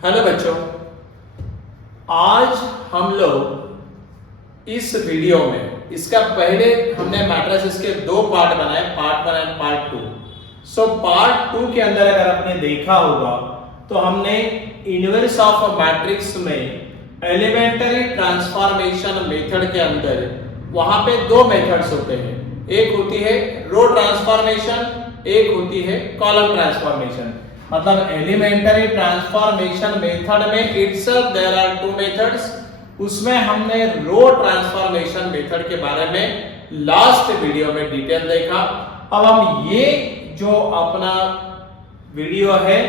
Hello बच्चों, आज हम लोग इस वीडियो में इसका पहले हमने मैट्रिसेस के दो पार्ट बनाए, part 1 and part 2। So part 2 के अंदर अगर आपने देखा होगा तो हमने इनवर्स ऑफ मैट्रिक्स में एलिमेंटरी ट्रांसफॉर्मेशन मेथड के अंदर वहां पे दो मेथड्स होते हैं। एक होती है रो ट्रांसफॉर्मेशन, एक होती है कॉलम ट्रांसफॉर्मेशन। मतलब एलिमेंटरी ट्रांसफॉर्मेशन मेथड में itself there are two methods. उसमें हमने रो ट्रांसफॉर्मेशन मेथड के बारे में लास्ट वीडियो में डिटेल देखा। अब हम ये जो अपना वीडियो है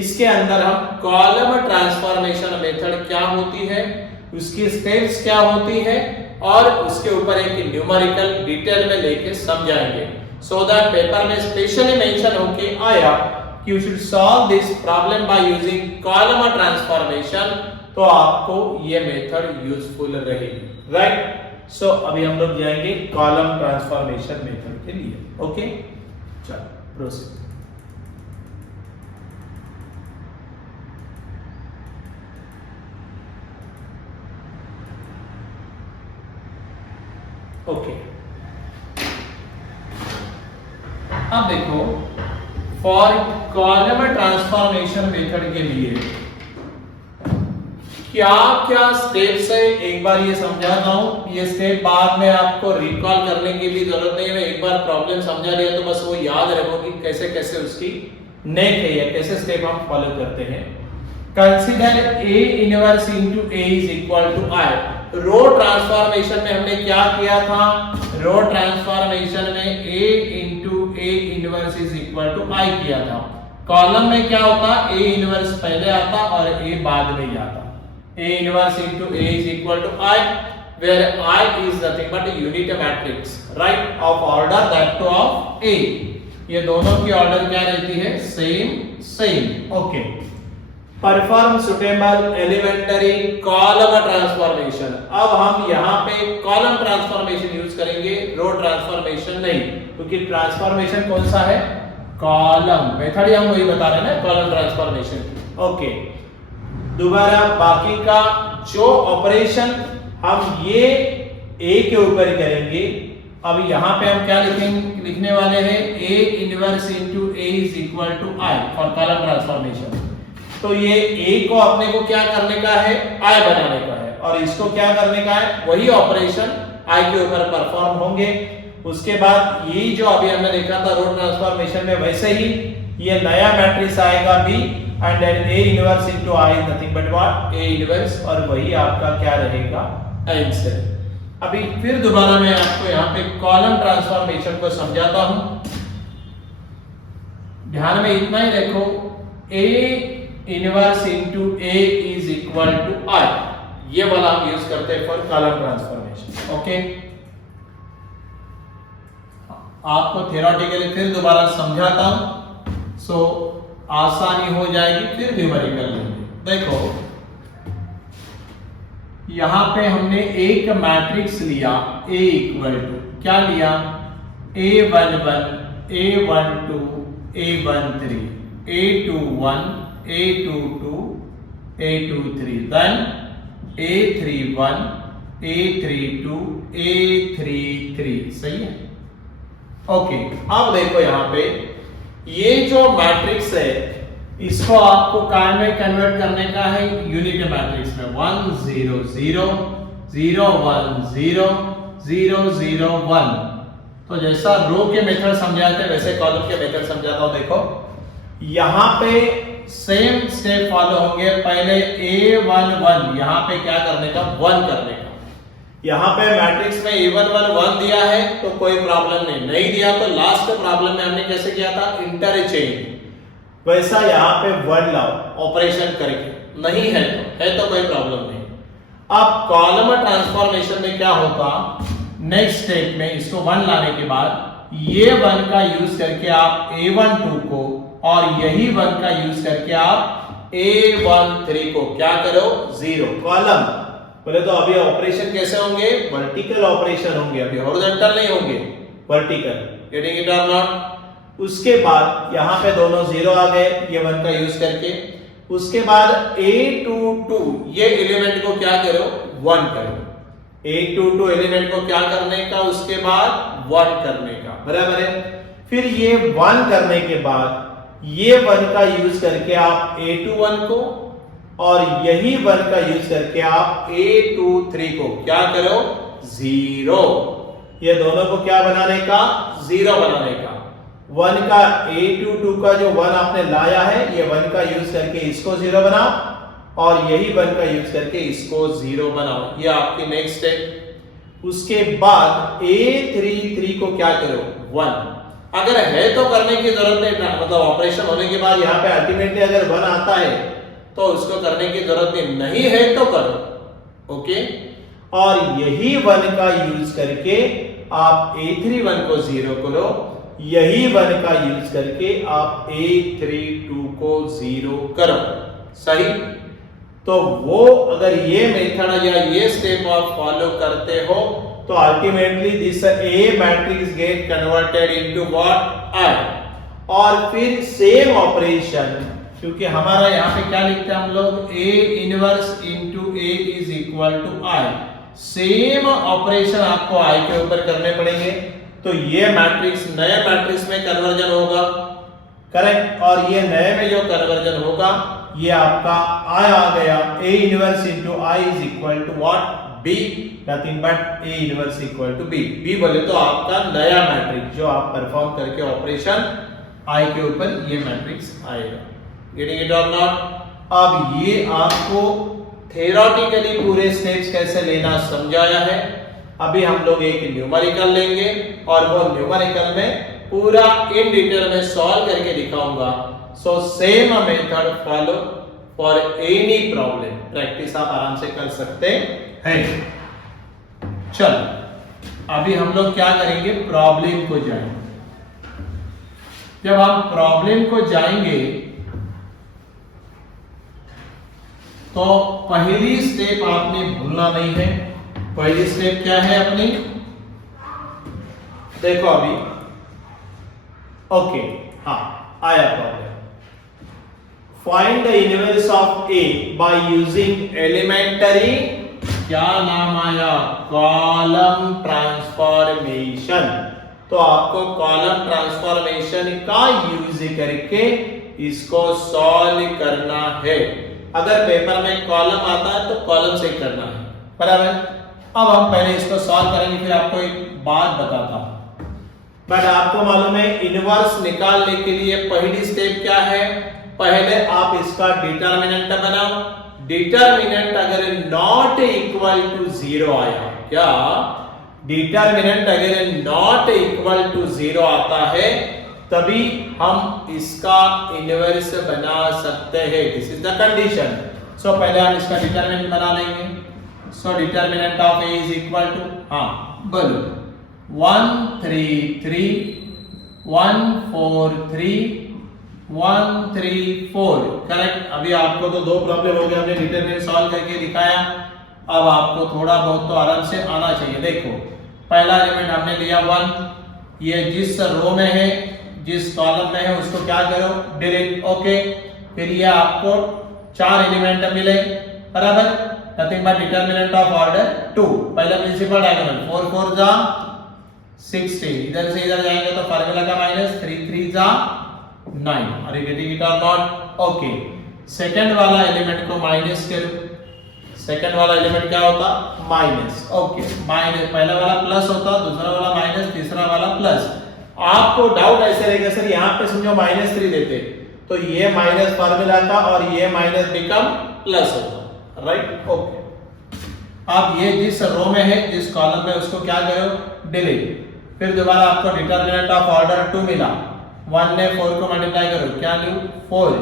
इसके अंदर हम कॉलम ट्रांसफॉर्मेशन मेथड क्या होती है, उसकी स्टेप्स क्या होती है और उसके ऊपर एक न्यूमेरिकल डिटेल में लेके समझाएंगे। सो दैट पेपर में स्पेशली मेंशन होके आया you should solve this problem by using column transformation, तो आपको ये मेथड यूजफुल रहेगी, राइट। सो अभी हम लोग जाएंगे कॉलम ट्रांसफॉर्मेशन मेथड के लिए। ओके, चलो प्रोसीड। ओके, अब देखो फॉर कॉलम ट्रांसफॉर्मेशन मेथड के लिए क्या क्या स्टेप्स है एक बार ये समझाता हूं। ये स्टेप बाद में आपको रिकॉल करने की भी जरूरत नहीं है, एक बार प्रॉब्लम समझा लिया तो बस वो याद रखो कि कैसे कैसे उसकी नेक है या कैसे स्टेप हम फॉलो करते हैं। Consider A inverse into A is equal to I। Row transformation में हमने क्या किया था, रो ट्रांसफॉर्मेशन में A into A inverse is equal to I किया था। कॉलम में क्या होता, A इनवर्स पहले आता और A बाद में ही आता। A inverse into A is equal to I, where I is nothing but a unit matrix, right, of order that to of A। ये दोनों की ऑर्डर क्या रहती है, same. Okay, perform suitable elementary column transformation. अब हम यहाँ पे कॉलम ट्रांसफॉर्मेशन यूज करेंगे, रो ट्रांसफॉर्मेशन नहीं, क्योंकि ट्रांसफॉर्मेशन कौन सा है, कॉलम। मेथड हम वही बता रहे हैं ना, कॉलम ट्रांसफॉर्मेशन। ओके, दोबारा बाकी का जो ऑपरेशन हम ये ए के ऊपर करेंगे। अब यहाँ पे हम क्या लिखने वाले हैं, A inverse into A is equal to I for column transformation. तो ये A को अपने को क्या करने का है, I बनाने का है, और इसको क्या करने का है, वही ऑपरेशन I के ऊपर परफॉर्म होंगे। उसके बाद यही जो अभी हमने देखा था रो ट्रांसफॉर्मेशन में, वैसे ही ये नया मैट्रिक्स आएगा B and then A inverse into I is nothing but what, A inverse, और वही आपका क्या रहेगा, आंसर। अभी फिर दोबारा मैं आपको यहाँ पे कॉलम ट्रांसफॉर्मेशन को समझाता हूं। ध्यान में इतना ही रखो, A inverse into A is equal to I, ये वाला हम यूज करते हैं फॉर कॉलम ट्रांसफॉर्मेशन। ओके, आपको थ्योरेटिकली फिर दोबारा समझाता हूं, सो आसानी हो जाएगी, फिर न्यूमेरिकल लेंगे। देखो यहां पे हमने एक मैट्रिक्स लिया, A इक्वल टू क्या लिया, A11, A12, A13, A21, A22, A23, then A31, A32, A33, सही है। ओके, अब देखो यहाँ पे ये जो मैट्रिक्स है इसको आपको काय में कन्वर्ट करने का है, यूनिट मैट्रिक्स में। 1 0 0 0 1 0 0 0 1। तो जैसा रो के मेथड समझाते हैं वैसे कॉलम के मेथड समझाता हूं। देखो यहां पे सेम स्टेप फॉलो होंगे। पहले A11 यहां पे क्या करने का, 1 करने का। यहां पे मैट्रिक्स में A11 1 दिया है तो कोई प्रॉब्लम नहीं दिया तो लास्ट प्रॉब्लम में हमने कैसे किया था, इंटरचेंज। वैसा यहाँ पे 1 लाओ ऑपरेशन करके, नहीं है तो कोई प्रॉब्लम नहीं। अब कॉलम ट्रांसफॉर्मेशन में क्या होता, नेक्स्ट स्टेप में इसको 1 लाने के बाद ये 1 का यूज करके आप A12 को और यही 1 का यूज करके आप A13 को क्या करो, 0 कॉलम। बोले तो अभी ऑपरेशन कैसे होंगे, वर्टिकल ऑपरेशन होंगे, अभी हॉरिजॉन्टल नहीं होंगे, वर्टिकल। गेटिंग इट और नॉट। उसके बाद यहां पे दोनों 0 आ गए ये 1 का यूज करके। उसके बाद A22 ये एलिमेंट को क्या करो 1 करो, A22 एलिमेंट को क्या करने का, उसके बाद 1 करने का, बराबर है। फिर ये 1 करने के बाद ये 1 का यूज करके आप A21 को और यही 1 का यूज करके आप A23 को क्या करो 0, ये दोनों को क्या बनाने का 0 बनाने का। 1 का A22 का जो 1 आपने लाया है ये 1 का यूज करके इसको 0 बनाओ और यही 1 का यूज करके इसको 0 बनाओ, ये आपकी नेक्स्ट स्टेप। उसके बाद A33 को क्या करो 1, अगर है तो करने की जरूरत नहीं, मतलब ऑपरेशन होने के बाद यहाँ पे अल्टीमेटली अगर 1 आता है तो उसको करने की जरूरत नहीं है तो करो, ओके। और यही 1 का यूज करके आप A31 को 0 करो, यही 1 का यूज करके आप A32 को 0 करो, सही। तो वो अगर ये मेथड या ये स्टेप आप फॉलो करते हो तो ultimately this A matrix get converted into what I, और फिर सेम ऑपरेशन, क्योंकि हमारा यहाँ पे क्या लिखते हैं हम लोग A inverse into A is equal to I, same operation आपको I के ऊपर करने पड़ेंगे। तो ये मैट्रिक्स नए मैट्रिक्स में कन्वर्जन होगा, करेक्ट, और ये नए में जो कन्वर्जन होगा ये आपका I आ गया, A inverse into I is equal to what B, nothing but A inverse equal to B। B बोले तो आपका नया मैट्रिक्स जो आप परफॉर्म करके ऑपरेशन I के ऊपर ये मैट्रिक्स आएगा। गेटिंग इट और नॉट? अब ये आपको थ्योरेटिकली पूरे स्टेप्स कैसे लेना समझाया है। अभी हम लोग एक न्यूमेरिकल लेंगे और वो न्यूमेरिकल में पूरा इन डिटेल में सॉल्व करके दिखाऊंगा। So same method follow for any problem, practice आप आराम से कर सकते हैं। चल अभी हम लोग क्या करेंगे, प्रॉब्लम को जाएंगे। जब हम प्रॉब्लम को जाएंगे तो पहली स्टेप आपने भूलना नहीं है। पहली स्टेप क्या है अपनी, देखो अभी, ओके, हाँ आया problem. Find the inverse of A by using elementary, क्या नाम आया, कॉलम ट्रांसफॉर्मेशन। तो आपको कॉलम ट्रांसफॉर्मेशन का यूज करके इसको सॉल्व करना है। अगर पेपर में कॉलम आता है तो कॉलम से करना है, बराबर। अब हम पहले इसको सॉल्व करेंगे, फिर आपको एक बात बताता हूं। बट आपको मालूम है इनवर्स निकालने के लिए पहली स्टेप क्या है, पहले आप इसका डिटरमिनेंट बनाओ। डिटरमिनेंट अगर नॉट इक्वल टू 0 आया, क्या डिटरमिनेंट अगर नॉट इक्वल टू 0 आता है तभी हम इसका इनवर्स बना सकते हैं। This is the condition. So पहले हम इसका डिटरमिनेंट बना लेंगे। So determinant of A is equal to, हाँ बोलो, 1 3 3 1 4 3 1 3 4, करेक्ट। अभी आपको तो दो प्रॉब्लम हो गए, हमने डिटरमिनेंट सॉल्व करके दिखाया। अब आपको थोड़ा बहुत तो आराम से आना चाहिए। देखो पहला एलिमेंट हमने लिया 1, ये जिस रो में है, जिस कॉलम में है उसको क्या करो डिलीट, ओके। फिर ये आपको 4 एलिमेंट मिले, बराबर, nothing but determinant of order 2। पहला प्रिंसिपल डायगोनल 4 4 जा 60, इधर से इधर जाएंगे तो फार्मूला का माइनस 3 3 जा 9। और गेटिंग इट और नॉट, ओके। सेकंड वाला एलिमेंट को माइनस करो। सेकंड वाला एलिमेंट क्या होता, माइनस, ओके। माइनस, पहला वाला प्लस होता, दूसरा वाला माइनस, तीसरा वाला प्लस। आपको डाउट ऐसे रहेगा सर यहाँ पे समझो -3 देते तो ये माइनस फार्मूला था और ये माइनस बिकम प्लस होता, राइट, ओके। अब ये जिस रो में है, जिस कॉलम में, उसको क्या करो डिलीट। फिर दोबारा आपको डिटरमिनेंट ऑफ ऑर्डर 2 मिला। 1 ने 4 को मल्टीप्लाई करो, क्या लूं 4।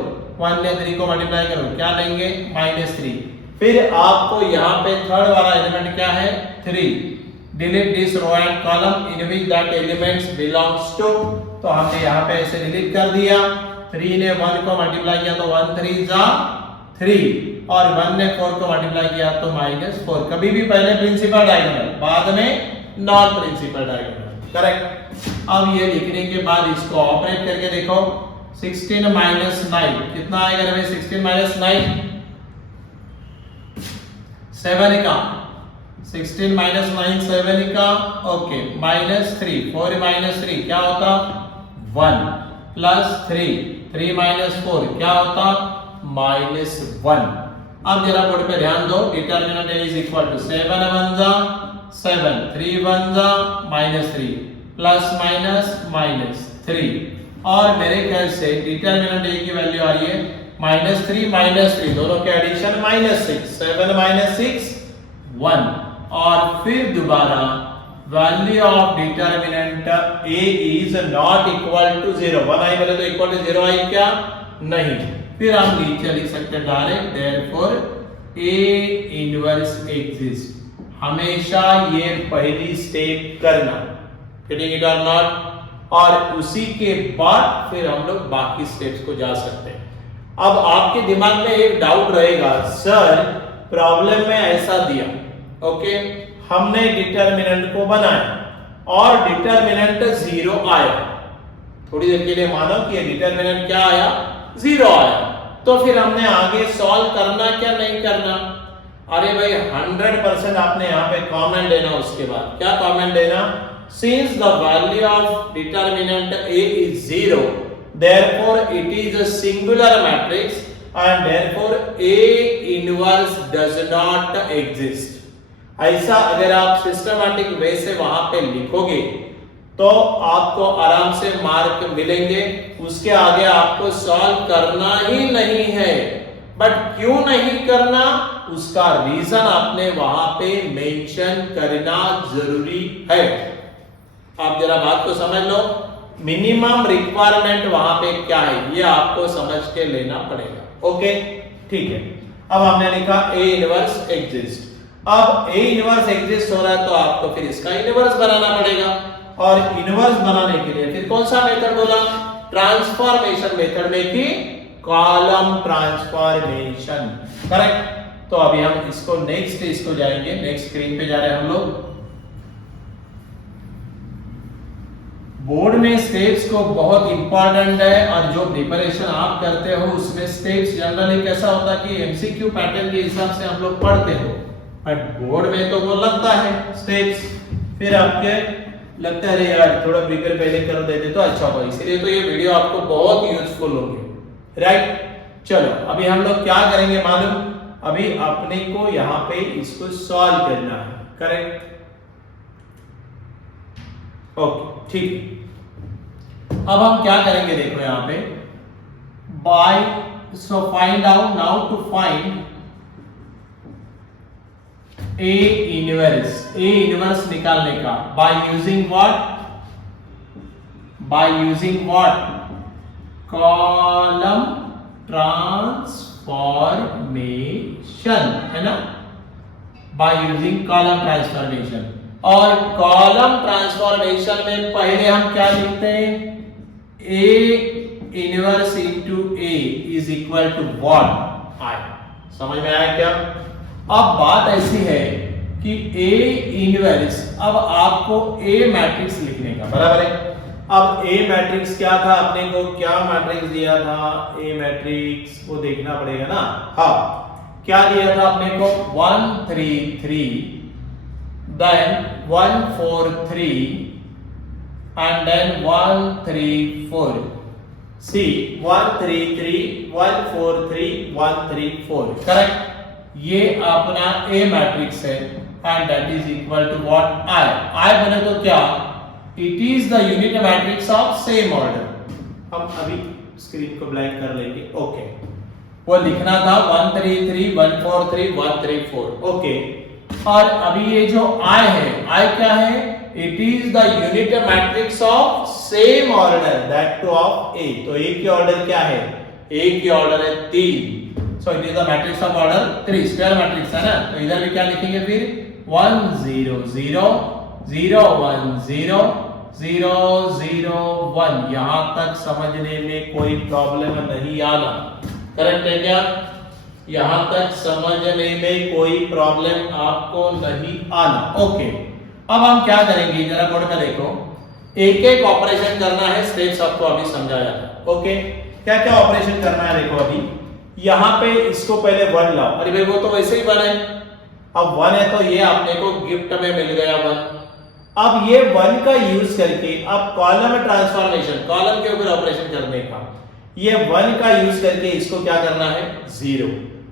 1 ने 3 को मल्टीप्लाई करो, क्या लेंगे -3। फिर आपको यहाँ पे थर्ड वाला एलिमेंट क्या है 3। Delete this row and column in which that elements belongs to. तो हमने यहाँ पे ऐसे डिलीट कर दिया। 3 ने 1 को मल्टीप्लाई किया तो 1 3 जा 3 और 1 ने 4 को मल्टीप्लाई किया तो -4। कभी भी पहले प्रिंसिपल डायगोनल, बाद में नॉन प्रिंसिपल डायगोनल, करेक्ट। अब ये लिखने के बाद इसको ऑपरेट करके देखो। 16 माइनस 9 कितना आएगा भाई? 16 माइनस 9 7 का 16 माइनस 9 7 का ओके माइनस 3 4 माइनस 3 क्या होता 1 प्लस 3 माइनस 4 क्या होता माइनस 1। अब जरा बोर्ड पे ध्यान दो डिटरमिनेंट इज इक्वल टू 7 1 जा 7 3 1 जा -3 प्लस माइनस -3 और मेरे ख्याल से डिटरमिनेंट ए की वैल्यू आ रही है -3 दोनों के एडिशन -6 7 -6 1 और फिर दोबारा value of determinant A is not equal to 0 1 I बोले तो इक्वल टू 0 आई क्या नहीं। फिर हम नीचे लिख सकते हैं direct therefore A inverse exist. हमेशा ये पहली स्टेप करना फिटिंग इट और नॉट और उसी के बाद फिर हम लोग बाकी स्टेप्स को जा सकते हैं। अब आपके दिमाग में एक डाउट रहेगा सर प्रॉब्लम में ऐसा दिया ओके हमने डिटरमिनेंट को बनाया और डिटरमिनेंट 0 आया थोड़ी देर के लिए मानो कि डिटरमिनेंट क्या आया 0 आया तो फिर हमने आगे सॉल्व करना क्या नहीं करना। अरे भाई 100% आपने यहाँ पे कॉमन लेना उसके बाद क्या कॉमन लेना since the value of determinant A is 0 therefore it is a singular matrix and therefore A inverse does not exist। ऐसा अगर आप सिस्टमैटिक वे से वहां पे लिखोगे तो आपको आराम से मार्क मिलेंगे उसके आगे आपको सॉल्व करना ही नहीं है। बट क्यों नहीं करना उसका रीजन आपने वहां पे मेंशन करना जरूरी है। आप जरा बात को समझ लो मिनिमम रिक्वायरमेंट वहां पे क्या है ये आपको समझ के लेना पड़ेगा ओके ठीक है। अब हमने लिखा ए इनवर्स एग्जिस्ट। अब ए इनवर्स एग्जिस्ट हो रहा है तो आपको फिर इसका इनवर्स बनाना पड़ेगा और इनवर्स बनाने के लिए फिर कौन सा मेथड बोला ट्रांसफॉर्मेशन मेथड में कि कॉलम ट्रांसफॉर्मेशन करेक्ट। तो अभी हम इसको नेक्स्ट इसको जाएंगे नेक्स्ट स्क्रीन पे जा रहे हैं हम लोग। बोर्ड में स्टेप्स को बहुत इंपॉर्टेंट है और जो प्रिपरेशन आप करते हो उसमें स्टेप्स जनरली कैसा होता है कि एमसीक्यू पैटर्न के हिसाब से हम लोग पढ़ते हो बट बोर्ड में तो वो लगता है स्टेप्स फिर आपके लगता है यार थोड़ा प्रिपेयर पहले कर देते तो अच्छा होगा इसलिए तो ये वीडियो आपको बहुत यूजफुल होगी राइट। चलो अभी हम लोग क्या करेंगे मालूम अभी अपने को यहाँ पे इसको सॉल्व करना है करेक्ट ओके ठीक। अब हम क्या करेंगे देखो यहाँ पे by so find out now to find A inverse निकालने का by using what column transformation है ना बाय यूजिंग कॉलम ट्रांसफॉर्मेशन। और कॉलम ट्रांसफॉर्मेशन में पहले हम क्या लिखते हैं A inverse into A is equal to what I. समझ में आया क्या। अब बात ऐसी है कि ए इनवर्स अब आपको ए मैट्रिक्स लिखने का बराबर है। अब ए मैट्रिक्स क्या था अपने को क्या मैट्रिक्स दिया था ए मैट्रिक्स वो देखना पड़ेगा ना। हाँ क्या दिया था अपने को 1 3 3 then 1 4 3 and then 1 3 4 see 1 3 3 1 4 3 1 3 4 correct. ये अपना ए मैट्रिक्स है and that is equal to what I बने तो क्या it is the unit matrix of same order. हम अभी स्क्रीन को ब्लैंक कर लेंगे ओके वो लिखना था 1 3 3 1 4 3 1 3 4 ओके। और अभी ये जो आई है आई क्या है it is the unit matrix of same order that to of A. तो ए की ऑर्डर क्या है ए की ऑर्डर है 3 so it is the matrix of order 3 square matrix है ना। तो इधर भी क्या लिखेंगे फिर 1 0 0 0 1 0 0 0 1 यहां तक समझने में कोई प्रॉब्लम नहीं आना करेक्ट है क्या। यहां तक समझने में कोई प्रॉब्लम आपको नहीं आना ओके। अब हम क्या करेंगे जरा बोर्ड में देखो एक एक ऑपरेशन करना है, स्टेप्स आपको अभी समझाया था। ओके, क्या क्या ऑपरेशन करना है देखो अभी। यहां पे इसको पहले 1 लाओ, अरे भाई वो तो वैसे ही 1 है, अब 1 है तो ये आपने को गिफ्ट में मिल गया 1। अब ये 1 का यूज करके अब कॉलम ट्रांसफॉर्मेशन, कॉलम के ऊपर ऑपरेशन करने का, ये 1 का यूज करके इसको क्या करना है 0,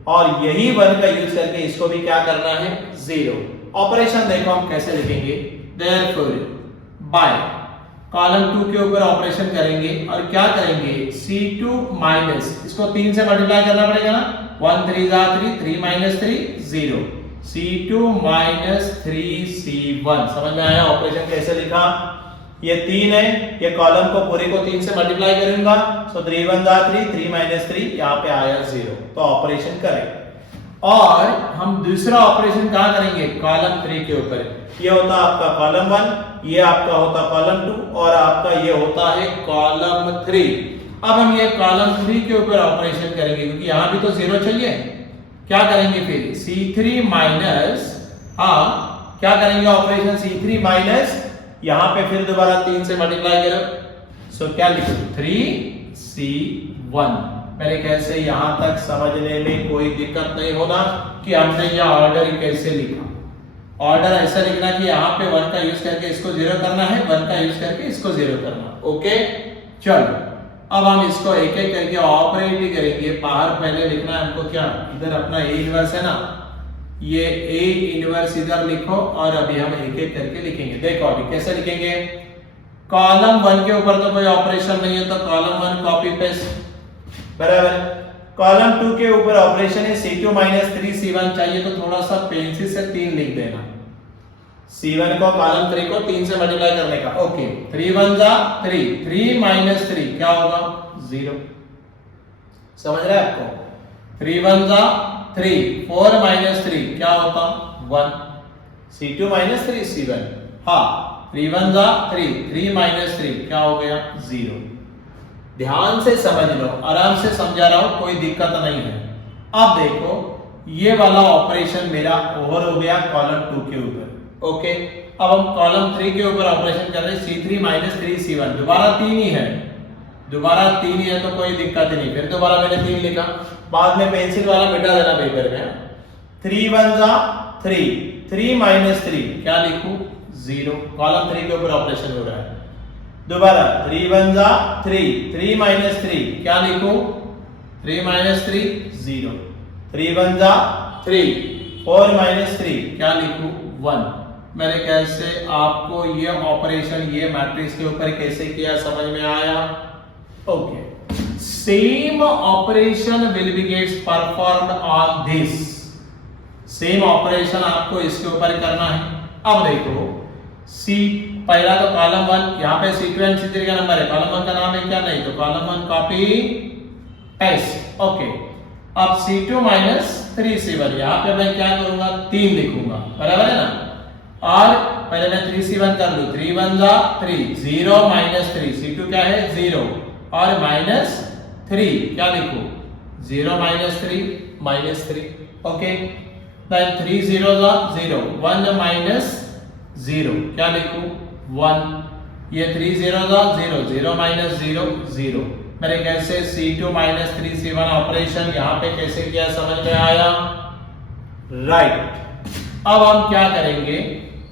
और यही 1 का यूज करके इसको भी क्या करना है 0। ऑपरेशन देखो हम कैसे लिखेंगे, देयरफॉर बाय कॉलम 2 के ऊपर ऑपरेशन करेंगे और क्या करेंगे C2 माइनस, इसको 3 से मल्टीप्लाई करना पड़ेगा ना, 1 3 जा 3, 3 माइनस 3 0, C2 माइनस 3C1। समझ में आया ऑपरेशन कैसे लिखा? ये 3 है, ये कॉलम को पूरे को 3 से मल्टीप्लाई करूंगा, सो 3 1 जा 3, 3 माइनस 3 यहाँ पे आया 0, तो ऑपरेशन करें। और हम दूसरा ऑपरेशन कहां करेंगे, कॉलम 3 के ऊपर। ये होता आपका कॉलम 1, ये आपका होता कॉलम 2, और आपका ये होता है कॉलम 3। अब हम ये कॉलम 3 के ऊपर ऑपरेशन करेंगे क्योंकि यहां भी तो 0 चाहिए। क्या करेंगे फिर C3 माइनस, क्या करेंगे ऑपरेशन C3 माइनस, यहां पे फिर दोबारा 3 से मल्टीप्लाई करो, सो क्या लिखो 3C1। मेरे ख्याल से यहां तक समझने में कोई दिक्कत नहीं होना कि हमने यह ऑर्डर कैसे लिखा। ऑर्डर ऐसा लिखना कि यहाँ पे 1 का यूज करके इसको 0 करना है, 1 का यूज करके इसको 0 करना। ओके, चलो अब हम इसको एक एक करके ऑपरेट ही करेंगे। बाहर पहले लिखना है हमको, क्या इधर अपना A इनवर्स है ना, ये A इनवर्स इधर लिखो और अभी हम एक एक करके लिखेंगे। देखो अभी कैसे लिखेंगे, कॉलम 1 के ऊपर तो कोई ऑपरेशन नहीं है, तो कॉलम 1 कॉपी पेस्ट, बराबर। कॉलम 2 के ऊपर ऑपरेशन है C2 माइनस 3C1, चाहिए तो थोड़ा सा पेंसिल से 3 लिख देना, C1 को कॉलम 3 को 3 से मल्टीप्लाई करने का। ओके, 3 1 जा 3, 3 माइनस 3 क्या होगा 0। समझ रहे हैं आपको, 3 1 जा 3, 4 माइनस 3 क्या होता 1, C2 माइनस 3C1। हाँ, 3 1 जा 3, 3 माइनस 3 क्या हो गया 0। ध्यान से समझ लो, आराम से समझा रहा हूं, कोई दिक्कत नहीं है। अब देखो ये वाला ऑपरेशन मेरा ओवर हो गया कॉलम 2 के ऊपर। ओके, अब हम कॉलम 3 के ऊपर ऑपरेशन कर रहे हैं C3 माइनस 3C1, दोबारा 3 ही है, दोबारा 3 ही है तो कोई दिक्कत नहीं। फिर दोबारा मैंने 3 लिखा, बाद में पेंसिल वाला मिटा देना पेपर में। 3 1 जा 3, 3 माइनस 3 क्या लिखूं 0, कॉलम 3 के ऊपर ऑपरेशन हो रहा है। दोबारा 3 1 जा 3, 3 माइनस 3 क्या लिखूं 3 माइनस 3 0, 3 1 जा 3, 4 माइनस 3 क्या लिखूं 1। मेरे ख्याल से आपको ये ऑपरेशन ये मैट्रिक्स के ऊपर कैसे किया समझ में आया। Okay, same operation will be gets performed on this, same operation आपको इसके ऊपर करना है। अब देखो सी पहला तो कॉलम 1, यहाँ पे C2 एंड C3 का नंबर है, कॉलम 1 का नाम है क्या, नहीं तो कॉलम 1 कॉपी पेस्ट। ओके, अब C2 माइनस 3C1, यहाँ पे मैं क्या करूंगा 3 लिखूंगा, बराबर है ना। और पहले मैं 3C1 कर लूं, 3 1 जा 3, 0 माइनस 3, C2 क्या है 0 और माइनस 3 क्या लिखूं 0 माइनस 3 माइनस 3। ओके, देन 3 0 जा 0, 1 माइनस 0 क्या लिखूं 1, ये 3 0 जा 0, 0 माइनस 0 0। मेरे ख्याल से C2 माइनस 3C1 ऑपरेशन यहाँ पे कैसे किया समझ में आया, राइट। अब हम क्या करेंगे,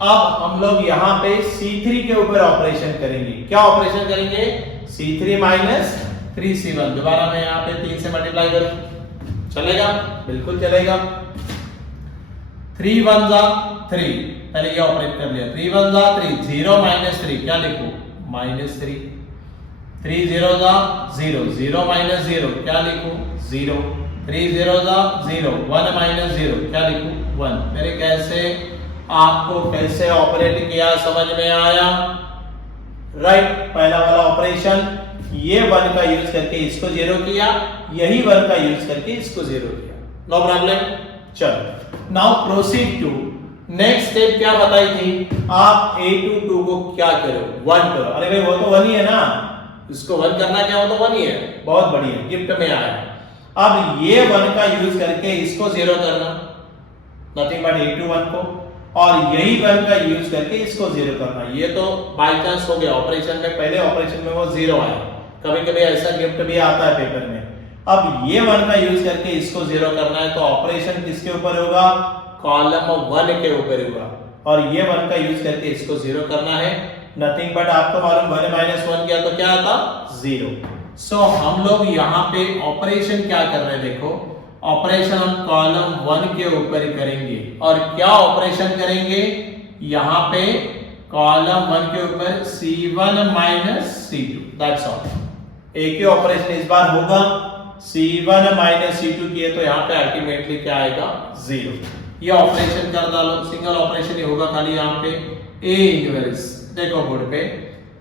अब हम लोग यहाँ पे C3 के ऊपर ऑपरेशन करेंगे। क्या ऑपरेशन करेंगे C3 माइनस 3C1, दोबारा मैं यहाँ पे 3 से मल्टीप्लाई करूं, चलेगा बिल्कुल चलेगा। 3 1 जा 3, पहले ये ऑपरेट कर लिया, 3 1 जा 3, 0 माइनस 3 क्या लिखूं माइनस 3, 3 0 जा 0, 0 माइनस 0 क्या लिखूं 0, 3 0 जा 0, 1 माइनस 0 क्या लिखूं 1। मेरे कैसे आपको कैसे ऑपरेट किया समझ में आया, राइट। पहला वाला ऑपरेशन ये 1 का यूज करके इसको 0 किया, यही 1 का यूज करके इसको 0 किया, नो प्रॉब्लम। चलो now proceed to next step. क्या बताई थी आप A2 को क्या करो 1 करो, अरे भाई वो तो 1 ही है ना, इसको 1 करना क्या, वो तो 1 ही है, बहुत बढ़िया गिफ्ट में आया। अब ये 1 का यूज करके इसको 0 करना, नथिंग बट A2 1 को और यही वन का यूज करके इसको जीरो करना। ये तो बाय चांस हो गया, ऑपरेशन में पहले ऑपरेशन में वो जीरो आया, कभी कभी ऐसा गिफ्ट भी आता है पेपर में। अब ये वन का यूज करके इसको जीरो करना है, तो ऑपरेशन किसके ऊपर होगा, कॉलम वन के ऊपर होगा, और ये वन का यूज करके इसको जीरो करना है। नथिंग बट आपको मालूम 1 माइनस 1 किया तो क्या आता, जीरो। सो हम लोग यहाँ पे ऑपरेशन क्या कर रहे हैं, देखो ऑपरेशन हम कॉलम वन के ऊपर ही करेंगे। और क्या ऑपरेशन करेंगे, यहाँ पे कॉलम वन के ऊपर C1 minus C2, that's all. एक ही ऑपरेशन इस बार होगा, C1 माइनस C2 किए तो यहाँ पे अल्टीमेटली क्या आएगा, जीरो। ये ऑपरेशन कर डालो, सिंगल ऑपरेशन ही होगा खाली यहाँ पे A इनवर्स। देखो बोर्ड पे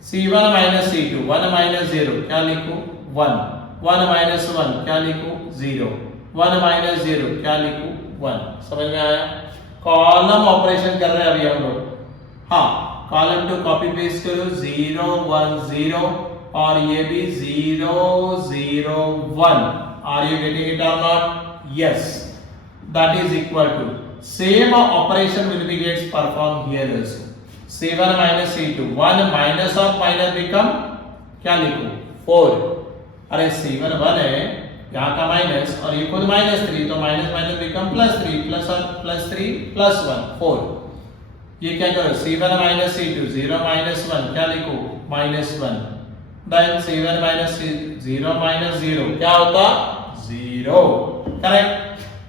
C1 माइनस C2, 1 माइनस 0 क्या लिखूं, 1, 1 माइनस 1 क्या लिखूं, 0, 1 माइनस 0 क्या लिखूं, 1। समझ में आया, कॉलम ऑपरेशन कर रहे हैं अभी हम लोग। हाँ, कॉलम टू कॉपी पेस्ट करो, 0 1 0 और ये भी 0 0 1। आर यू गेटिंग इट और not, yes, that is equal to same operation will be gets performed here also। C1 minus C2, 1 minus of minus become क्या लिखूं, 4। अरे C1 1 है, यहाँ का माइनस और ये खुद माइनस 3, तो minus minus become plus 3, plus और प्लस 3 प्लस 1 4। ये क्या करो, C1 माइनस C2, 0 माइनस 1 क्या लिखूं, minus 1। Then C1 minus 0 minus 0 क्या होता, 0, करेक्ट।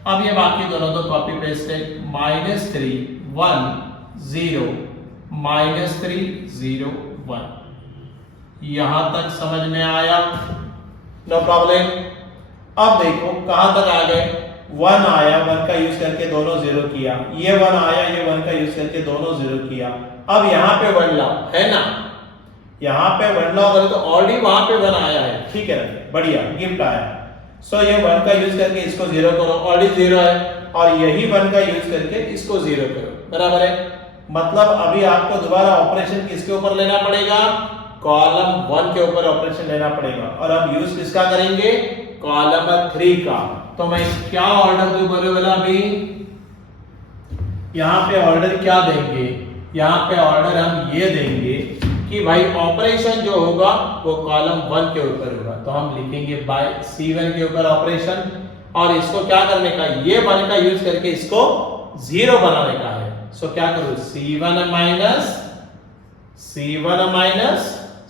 अब ये बाकी दोनों तो कॉपी पेस्ट है, माइनस 3 1 0 माइनस 3 0 1। यहां तक समझ में आया, नो प्रॉब्लम। अब देखो कहां तक आ गए, 1 आया, 1 का यूज करके दोनों जीरो किया, ये 1 आया, ये 1 का यूज करके दोनों जीरो किया। अब यहाँ पे 1 लाओ, है ना, यहाँ पे 1 लाओ बोले तो ऑलरेडी वहां पे 1 आया है, ठीक है ना, बढ़िया गिफ्ट आया। सो ये 1 का यूज करके इसको जीरो करो, ऑलरेडी जीरो है, और यही 1 का यूज करके इसको जीरो करो, बराबर है। मतलब अभी आपको दोबारा ऑपरेशन किसके ऊपर लेना पड़ेगा, कॉलम 1 के ऊपर ऑपरेशन लेना पड़ेगा। और अब यूज किसका करेंगे, कॉलम 3 का। तो मैं क्या ऑर्डर दूं बोले वाला, अभी यहाँ पे ऑर्डर क्या देंगे, यहाँ पे ऑर्डर हम ये देंगे कि भाई ऑपरेशन जो होगा वो कॉलम 1 के ऊपर होगा, तो हम लिखेंगे बाय C1 के ऊपर ऑपरेशन, और इसको क्या करने का, ये 1 का यूज करके इसको जीरो बनाने का है। सो क्या करूं, C1 माइनस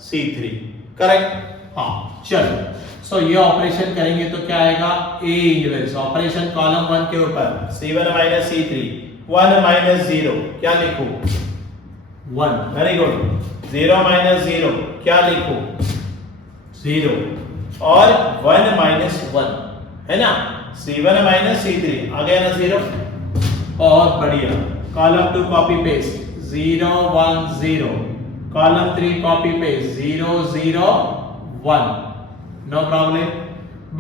C3, करेक्ट। हाँ चलो, सो ये ऑपरेशन करेंगे तो क्या आएगा, A इनवर्स ऑपरेशन कॉलम 1 के ऊपर, C1 माइनस C3, 1 माइनस 0 क्या लिखूं, 1, वेरी गुड। 0 माइनस 0 क्या लिखूं, 0, और 1 माइनस 1 है ना, C1 माइनस C3 आ गया ना 0, बहुत बढ़िया। Column 2 copy paste, 0 1 0, column 3 copy paste, 0 0 1, no problem.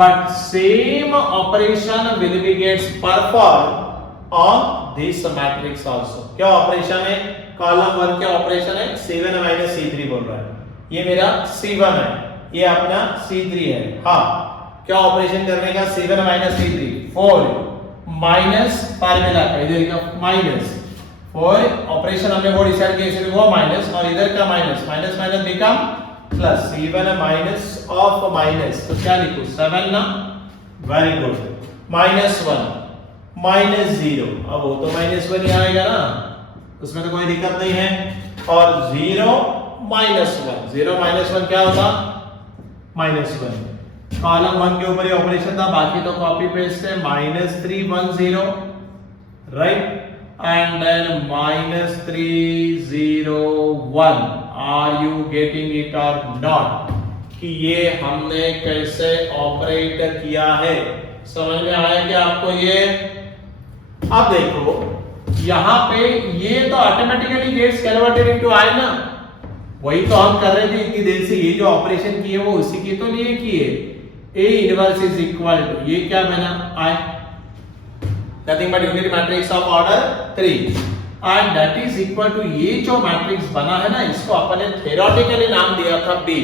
But same operation will be gets perform on this matrix also. क्या ऑपरेशन है, कॉलम 1 के ऑपरेशन है, C1 माइनस C3 बोल रहा है, ये मेरा C1 है, ये अपना C3 है। हाँ, क्या ऑपरेशन करने का, C1 minus C3, 4 minus formula का इधर का माइनस 4, ऑपरेशन हमने वो डिसाइड किया इसलिए वो माइनस, और इधर का minus, minus minus become plus, C1 minus of minus, तो क्या लिखूं, 7 ना, वेरी गुड। माइनस 1 माइनस 0, अब वो तो माइनस 1 ही आएगा ना, उसमें तो कोई दिक्कत नहीं है। और 0 माइनस 1, 0 माइनस 1 क्या होता, माइनस 1। कॉलम 1 के ऊपर ये ऑपरेशन था, बाकी तो कॉपी पेस्ट है, minus 3 1 0, right, and then minus 3 0 1। Are you getting it और नॉट, कि ये हमने कैसे ऑपरेट किया है, समझ में आया कि आपको ये। अब देखो यहाँ पे ये तो automatically gets converted into I ना, वही तो हम कर रहे थे इतनी देर से, ये जो ऑपरेशन किए वो उसी के तो लिए किए। A inverse is equal to, ये क्या बना, I, nothing but unit matrix of order 3, and that is equal to, ये जो मैट्रिक्स बना है ना, इसको अपन ने थ्योरेटिकली नाम दिया था B,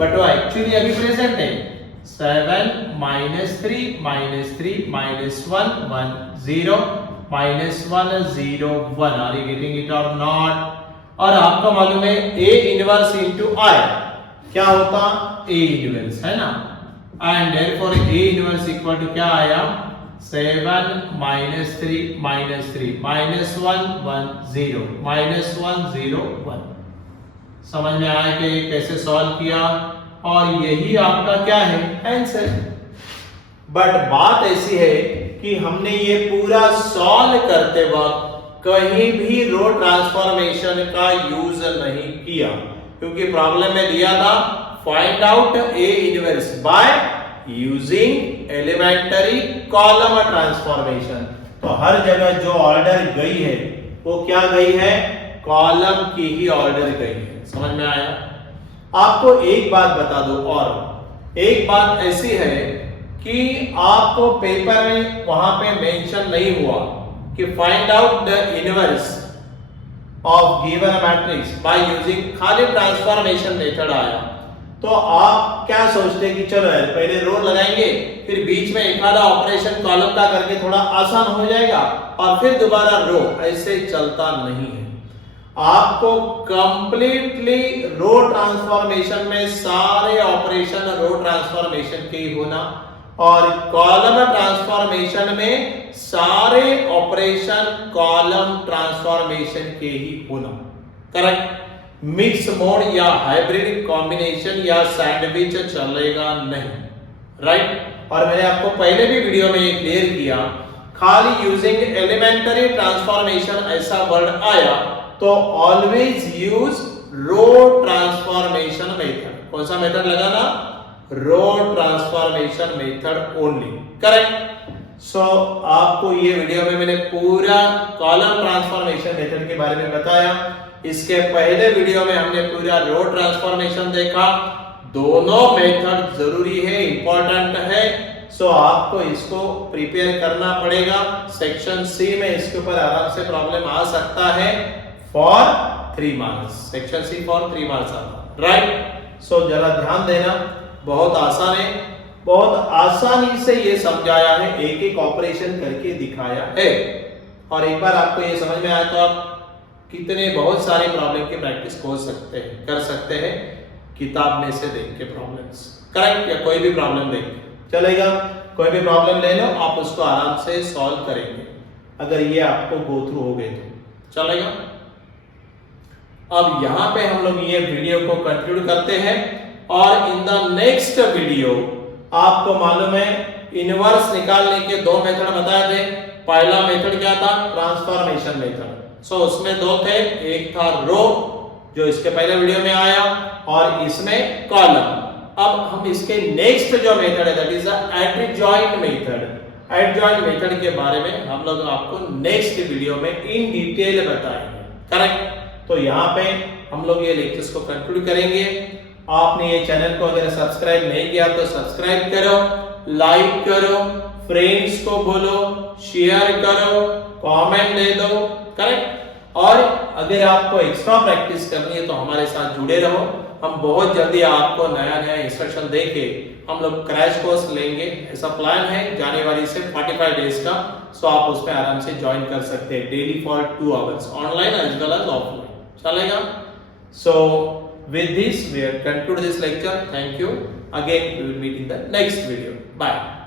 बट वो एक्चुअली अभी प्रेजेंट है। 7 minus 3 minus 3 minus 1 1 0 -1 0 1। Are you getting it और नॉट? और आपका मालूम है A इनवर्स इनटू I क्या होता? A इनवर्स है ना, and therefore A inverse equal to क्या आया? 7 -3 -3 -1 1 0 -1 0 1। समझ में आया कि ये कैसे सॉल्व किया, और यही आपका क्या है? आंसर। बट बात ऐसी है कि हमने ये पूरा सॉल्व करते वक्त कहीं भी रो ट्रांसफॉर्मेशन का यूज नहीं किया, क्योंकि प्रॉब्लम में दिया था find out A inverse by using elementary column transformation. तो हर जगह जो ऑर्डर गई है वो क्या गई है? कॉलम की ही ऑर्डर गई है। समझ में आया? आपको एक बात बता दो, और एक बात ऐसी है कि आपको पेपर में वहां पे मेंशन नहीं हुआ कि find out the inverse of given matrix by using, खाली ट्रांसफॉर्मेशन मेथड आया। तो आप क्या सोचते कि चलो यार पहले रो लगाएंगे, फिर बीच में एक आधा ऑपरेशन कॉलम का करके थोड़ा आसान हो जाएगा और फिर दोबारा रो, ऐसे चलता नहीं है। आपको कंप्लीटली रो ट्रांसफॉर्मेशन में सारे ऑपरेशन रो ट्रांसफॉर्मेशन के ही होना, और कॉलम ट्रांसफॉर्मेशन में सारे ऑपरेशन कॉलम ट्रांसफॉर्मेशन के ही होना। करेक्ट? मिक्स मोड या हाइब्रिड कॉम्बिनेशन या सैंडविच चलेगा नहीं। राइट? और मैंने आपको पहले भी वीडियो में ये क्लियर किया, खाली यूजिंग एलिमेंटरी ट्रांसफॉर्मेशन ऐसा वर्ड आया तो ऑलवेज यूज रो ट्रांसफॉर्मेशन मेथड। कौन सा मेथड लगाना? रो ट्रांसफॉर्मेशन मेथड ओनली। करेक्ट? सो आपको ये वीडियो में मैंने पूरा कॉलम ट्रांसफॉर्मेशन मेथड के बारे में बताया। इसके पहले वीडियो में हमने पूरा रो ट्रांसफॉर्मेशन देखा। दोनों मेथड जरूरी है, इंपॉर्टेंट है। सो आपको इसको प्रिपेयर करना पड़ेगा। सेक्शन सी में इसके ऊपर आराम से प्रॉब्लम आ सकता है for 3 marks. Section C for 3 marks आता। राइट? सो जरा ध्यान देना, बहुत आसान है, बहुत आसानी से ये समझाया है, एक एक ऑपरेशन करके दिखाया है। और एक बार आपको ये समझ में आया तो आप कितने बहुत सारे प्रॉब्लम की प्रैक्टिस हो सकते हैं, कर सकते हैं किताब में से देख के प्रॉब्लम्स। करेक्ट? या कोई भी प्रॉब्लम देख चलेगा, कोई भी प्रॉब्लम ले लो, आप उसको आराम से सॉल्व करेंगे अगर ये आपको गो थ्रू हो गए तो चलेगा। अब यहां पे हम लोग ये वीडियो को कंक्लूड करते हैं, और इन द नेक्स्ट वीडियो आपको मालूम है इनवर्स निकालने के 2 मेथड बताए थे। पहला मेथड क्या था? Transformation method. सो उसमें 2 थे, एक था रो जो इसके पहले वीडियो में आया, और इसमें कॉलम। अब हम इसके नेक्स्ट जो मेथड है that is adjoint method. Adjoint method के बारे में हम लोग आपको नेक्स्ट वीडियो में इन डिटेल बताएंगे। करेक्ट? तो यहाँ पे हम लोग ये लेक्चर्स को कंक्लूड करेंगे। आपने ये चैनल को अगर सब्सक्राइब नहीं किया तो सब्सक्राइब करो, लाइक करो, फ्रेंड्स को बोलो, शेयर करो, कमेंट दे दो। करेक्ट? और अगर आपको एक्स्ट्रा प्रैक्टिस करनी है तो हमारे साथ जुड़े रहो। हम बहुत जल्दी आपको नया नया इंस्ट्रक्शन देके हम लोग क्रैश कोर्स लेंगे, ऐसा प्लान है जनवरी से 45 डेज का। सो आप उसमें आराम से ज्वाइन कर सकते हैं daily for 2 hours, online as well as offline. चलेगा? So with this we have concluded this lecture. Thank you. Again we will meet in the next video. Bye.